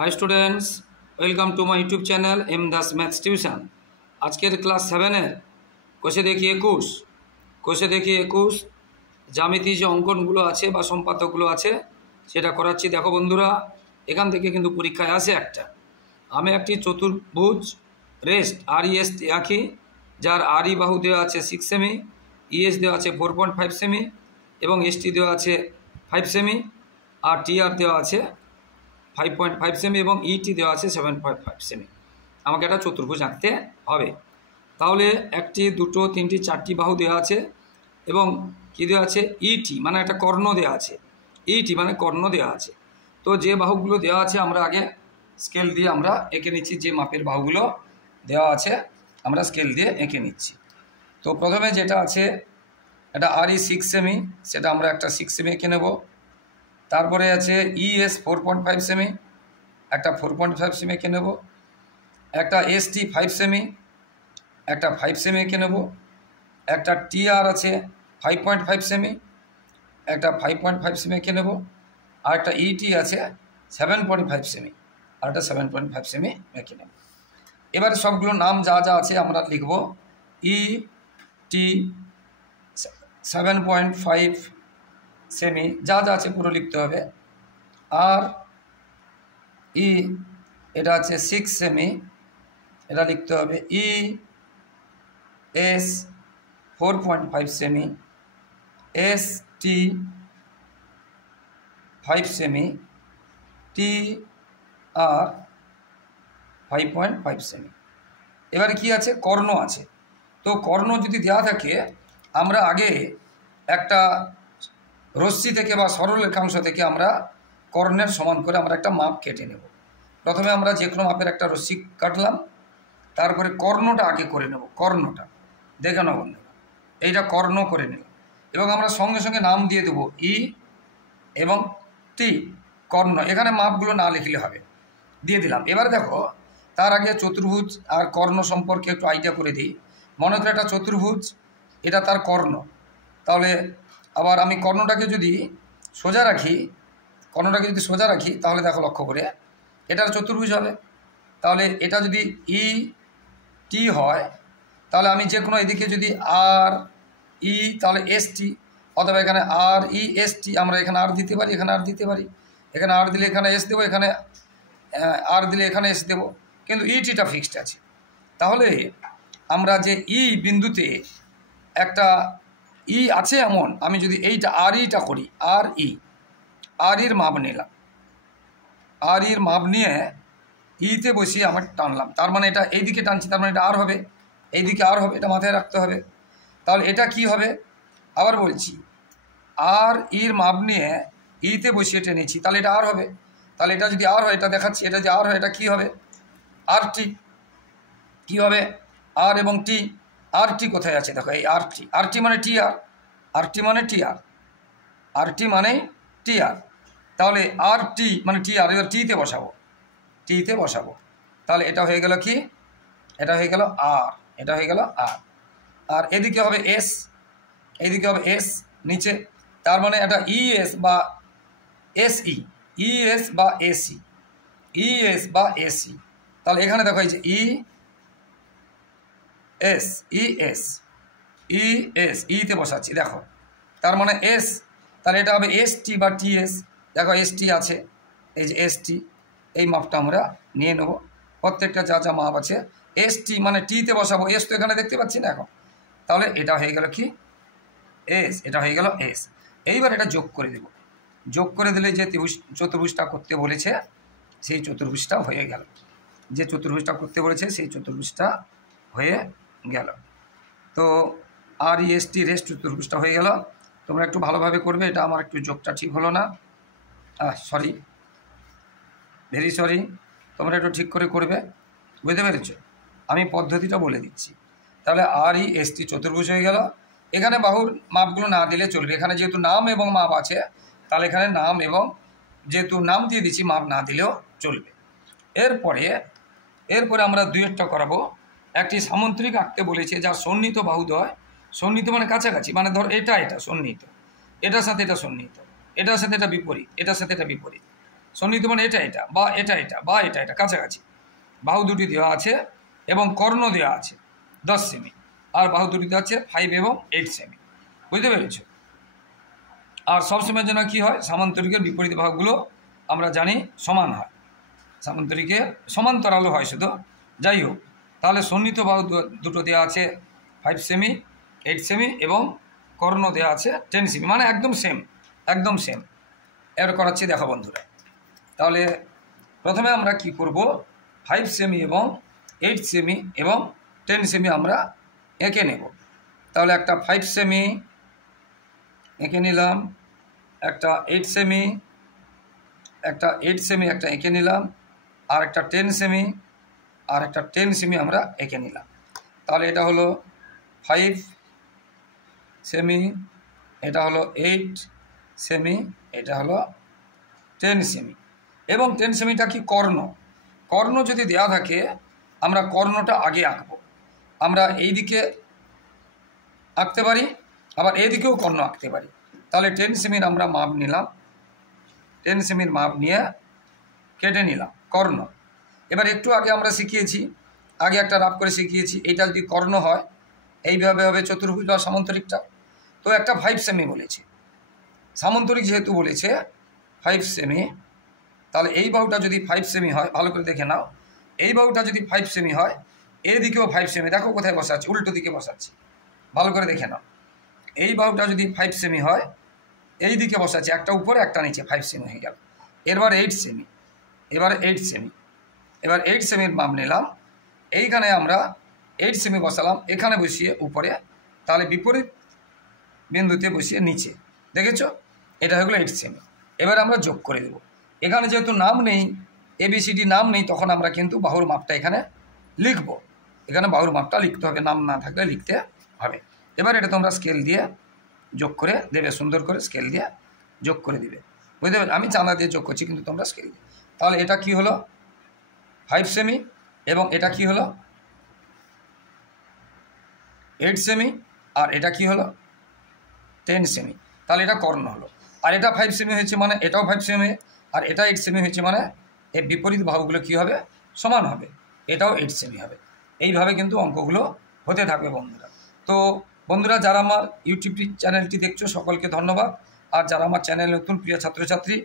High students welcome to my YouTube channel M Das maths tuition. आजकेर class 7 कोषे देखिए 21 कोषे देखिए 21 ज्यामिति जो अंकनगुलो आछे बा सम्पादकगुलो आछे सेटा कराচ্ছি। देखो बंधुरा एखान थेके किन्तु परीक्षाय आसे एकटा आमि एकटी चतुर्भुज रेस्ट RES आँकी जार RE बाहु देওয়া আছে 6 সেমি, ES দেওয়া আছে 4.5 সেমি এবং ST দেওয়া আছে 5 সেমি আর TR দেওয়া আছে 5.5 সেমি এবং ET দেওয়া আছে 7.5 সেমি। আমাকে একটা চতুর্ভুজ আঁকতে হবে। তাহলে একটি দুটো তিনটি চারটি বাহু দেওয়া আছে এবং কি দেওয়া আছে ET মানে একটা কর্ণ দেওয়া আছে, ET মানে কর্ণ দেওয়া আছে। তো যে বাহুগুলো দেওয়া আছে আমরা আগে স্কেল দিয়ে আমরা এঁকে নিচ্ছি, যে মাপের বাহুগুলো দেওয়া আছে আমরা স্কেল দিয়ে এঁকে নিচ্ছি। তো প্রথমে যেটা আছে এটা RE 6 সেমি, সেটা আমরা একটা 6 সেমি এঁকে নেব। তারপরে আছে ES 4.5 সেমি, একটা 4.5 সেমি এঁকে নেব। একটা ST 5 সেমি, একটা 5 সেমি এঁকে নেব। একটা TR আছে 5.5 সেমি, একটা 5.5 সেমি এঁকে নেব। আর একটা ET আছে 7.5 সেমি, আর একটা 7.5 সেমি এঁকে নেব। এবারে সবগুলো নাম যা যা আছে আমরা লিখব। ET 7.5 সেমি যা যা আছে পুরো লিখতে হবে। আর এটা আছে 6 সেমি, এটা লিখতে হবে। ES 4.5 semi, ST 5 semi, TR 5.5 semi. এবারে কি আছে কর্ণ আছে। তো কর্ণ যদি দেওয়া থাকে আমরা আগে একটা রশ্মি থেকে বা সরল রেখাংশ থেকে আমরা কর্ণের সমান করে আমরা একটা মাপ কেটে নেব। প্রথমে আমরা যে কোনো মাপের একটা রশ্মি কাটলাম, তারপরে কর্ণটা আগে করে নেব। কর্ণটা দেখে নেব বন্ধুরা, এইটা কর্ণ করে নিলাম এবং আমরা সঙ্গে সঙ্গে নাম দিয়ে দেবো E এবং T কর্ণ। এখানে মাপগুলো না লিখলে হবে, দিয়ে দিলাম। এবারে দেখো তার আগে চতুর্ভুজ আর কর্ণ সম্পর্কে একটু আইডিয়া করে দিই। মনে করে একটা চতুর্ভুজ, এটা তার কর্ণ। তাহলে আবার আমি কর্ণটাকে যদি সোজা রাখি, তাহলে দেখো লক্ষ্য করে এটার চতুর্ভুজ হবে। তাহলে এটা যদি ET হয় তাহলে আমি যে কোনো এদিকে যদি RE তাহলে ST, অথবা এখানে REST আমরা এখানে R দিতে পারি, এখানে R দিতে পারি, এখানে R দিলে এখানে S দেবো, এখানে R দিলে এখানে S দেবো, কিন্তু ETটা ফিক্সড আছে। তাহলে আমরা যে E বিন্দুতে একটা E আছে এমন আমি যদি এইটা REটা করি, REর মাপ নিলাম, REর মাপ নিয়ে ইতে বসিয়ে আমার টানলাম, তার মানে এটা এইদিকে টানছি, তার মানে এটা R হবে, এইদিকে R হবে, এটা মাথায় রাখতে হবে। তাহলে এটা কি হবে আবার বলছি, REর মাপ নিয়ে ইতে বসিয়ে টেনেছি, তাহলে এটা R হবে। তাহলে এটা যদি R হয়, এটা দেখাচ্ছি, এটা যদি R হয় এটা কি হবে RT। কি হবে R এবং T। RT কোথায় আছে দেখো, এই RT মানে TR, RT মানে TR, RT মানে TR। তাহলে RT মানে TR, এবার টিতে বসাবো। তাহলে এটা হয়ে গেল কি, এটা হয়ে গেল R, এটা হয়ে গেল R। আর এদিকে হবে S, এইদিকে হবে S নিচে, তার মানে এটা ES বা SE, ES বা AC, ES বা AC। তাহলে এখানে দেখো এই যে ES ইতে বসাচ্ছি দেখো, তার মানে S, তাহলে এটা হবে ST বা TS। দেখো ST আছে, এই যে ST, এই মাপটা আমরা নিয়ে নেব। প্রত্যেকটা যা যা মাপ আছে ST মানে টিতে বসাবো, S তো এখানে দেখতে পাচ্ছি না এখন। তাহলে এটা হয়ে গেল কি S, এটা হয়ে গেল S। এইবার এটা যোগ করে দেব, যোগ করে দিলে যে চতুর্ভুজটা করতে বলেছে সেই চতুর্ভুজটা হয়ে গেল, যে চতুর্ভুজটা করতে বলেছে সেই চতুর্ভুজটা হয়ে গেল। তো REST রেস্ট চতুর্ভুজটা হয়ে গেল। তোমরা একটু ভালোভাবে করবে, এটা আমার একটু যোগটা ঠিক হলো না, সরি, ভেরি সরি, তোমরা একটু ঠিক করে করবে, বুঝতে পেরেছ? আমি পদ্ধতিটা বলে দিচ্ছি। তাহলে REST চতুর্ভুজ হয়ে গেল। এখানে বাহুর মাপগুলো না দিলে চলবে, এখানে যেহেতু নাম এবং মাপ আছে তাহলে এখানে নাম এবং যেহেতু নাম দিয়ে দিচ্ছি মাপ না দিলেও চলবে। এরপরে আমরা দুইটা করাবো। একটি সামুদ্রিক আঁকতে বলেছে যার সন্নিহিত বাহুদ্বয়, সন্নিহিত মানে কাছাকাছি, মানে ধর এটা সন্নিহিত, এটার সাথে এটা সন্নিহিত, এটার সাথে এটা বিপরীত, এটার সাথে এটা বিপরীত। সন্নিহিত মানে এটা এটা বা এটা এটা বা এটা এটা কাছাকাছি। বাহু দুটি দেওয়া আছে এবং কর্ণ দেওয়া আছে 10 সেমি, আর বাহু দুটিতে আছে 5 এবং 8 সেমি। বুঝতে পেরেছ? আর সবসময়ের জন্য কী হয়, সামান্তরিকের বিপরীত বাহুগুলো আমরা জানি সমান হয়, সামান্তরিকের সমান্তরালও হয় শুধু। যাই হোক, তাহলে সন্নিহিত বাহু দুটো দেওয়া আছে 5 সেমি, 8 সেমি এবং কর্ণ দেওয়া আছে 10 সেমি, মানে একদম সেম, একদম সেম। এর করাচ্ছি দেখো বন্ধুরা। তাহলে প্রথমে আমরা কি করব, 5 সেমি এবং 8 সেমি এবং 10 সেমি আমরা এঁকে নেব। তাহলে একটা 5 সেমি এঁকে নিলাম, একটা 8 সেমি, একটা 8 সেমি একটা এঁকে নিলাম, আর একটা 10 সেমি, আর একটা 10 সেমি আমরা এঁকে নিলাম। তাহলে এটা হলো 5 সেমি, এটা হলো 8 সেমি, এটা হলো 10 সেমি। এবং 10 সেমিটা কি কর্ণ, কর্ণ যদি দেওয়া থাকে আমরা কর্ণটা আগে আঁকবো। আমরা এই দিকে আঁকতে পারি, আবার এই দিকেও কর্ণ আঁকতে পারি। তাহলে 10 সেমির আমরা মাপ নিলাম, 10 সেমির মাপ নিয়ে কেটে নিলাম কর্ণ। এবার একটু আগে আমরা শিখিয়েছি, আগে একটা রাফ করে শিখিয়েছি, এইটা যদি কর্ণ হয় এইভাবে হবে চতুর্ভুজ বা সামান্তরিকটা। তো একটা 5 সেমি বলেছে, সামান্তরিক যেহেতু বলেছে 5 সেমি, তাহলে এই বাহুটা যদি 5 সেমি হয়, ভালো করে দেখে নাও, এই বাহুটা যদি 5 সেমি হয়, এদিকেও 5 সেমি, দেখো কোথায় বসাচ্ছি, উল্টো দিকে বসাচ্ছি, ভালো করে দেখে নাও। এই বাহুটা যদি 5 সেমি হয়, এই দিকে বসাচ্ছি, একটা উপরে একটা নিচে, 5 সেমি হয়ে গেল। এবার 8 সেমি, এবার 8 সেমি, এবার 8 সেমির মাপ নিলাম, এইখানে আমরা 8 সেমি বসালাম, এখানে বসিয়ে উপরে, তাহলে বিপরীত বিন্দুতে বসিয়ে নিচে, দেখেছো? এটা হয়ে গেলো 8 সেমি। এবার আমরা যোগ করে দেব। এখানে যেহেতু নাম নেই, ABCD নাম নেই, তখন আমরা কিন্তু বাহুর মাপটা এখানে লিখব। এখানে বাহুর মাপটা লিখতে হবে, নাম না থাকলে লিখতে হবে। এবার এটা তোমরা স্কেল দিয়ে যোগ করে দেবে, সুন্দর করে স্কেল দিয়ে যোগ করে দিবে, বুঝতে পারবে? আমি চাঁদা দিয়ে যোগ করছি, কিন্তু তোমরা স্কেল দিয়ে। তাহলে এটা কি হলো 5 সেমি, এবং এটা কি হলো 8 সেমি, আর এটা কি হলো 10 সেমি। তাহলে এটা কর্ণ হলো। আর এটা 5 সেমি হয়েছে মানে এটাও 5 সেমি, আর এটা 8 সেমি হয়েছে মানে এর বিপরীত বাহুগুলো কী হবে, সমান হবে, এটাও 8 সেমি হবে। এইভাবে কিন্তু অঙ্কগুলো হতে থাকবে বন্ধুরা। তো বন্ধুরা, যারা আমার ইউটিউব চ্যানেলটি দেখছো সকলকে ধন্যবাদ। আর যারা আমার চ্যানেল নতুন প্রিয় ছাত্রছাত্রী,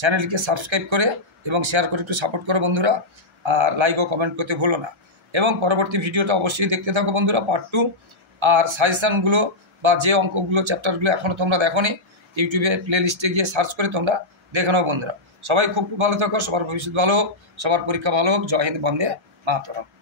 চ্যানেলটিকে সাবস্ক্রাইব করে এবং শেয়ার করে একটু সাপোর্ট করো বন্ধুরা। আর লাইক ও কমেন্ট করতে ভুলো না। এবং পরবর্তী ভিডিওটা অবশ্যই দেখতে থাকো বন্ধুরা, পার্ট 2। আর সাজেশানগুলো বা যে অঙ্কগুলো চ্যাপ্টারগুলো এখনও তোমরা দেখোনি, ইউটিউবে প্লে লিস্টে গিয়ে সার্চ করে তোমরা দেখে নাও বন্ধুরা। সবাই খুব ভালো থাকো, সবার ভবিষ্যৎ ভালো হোক, সবার পরীক্ষা ভালো হোক। জয় হিন্দ, বন্দে মাতরম।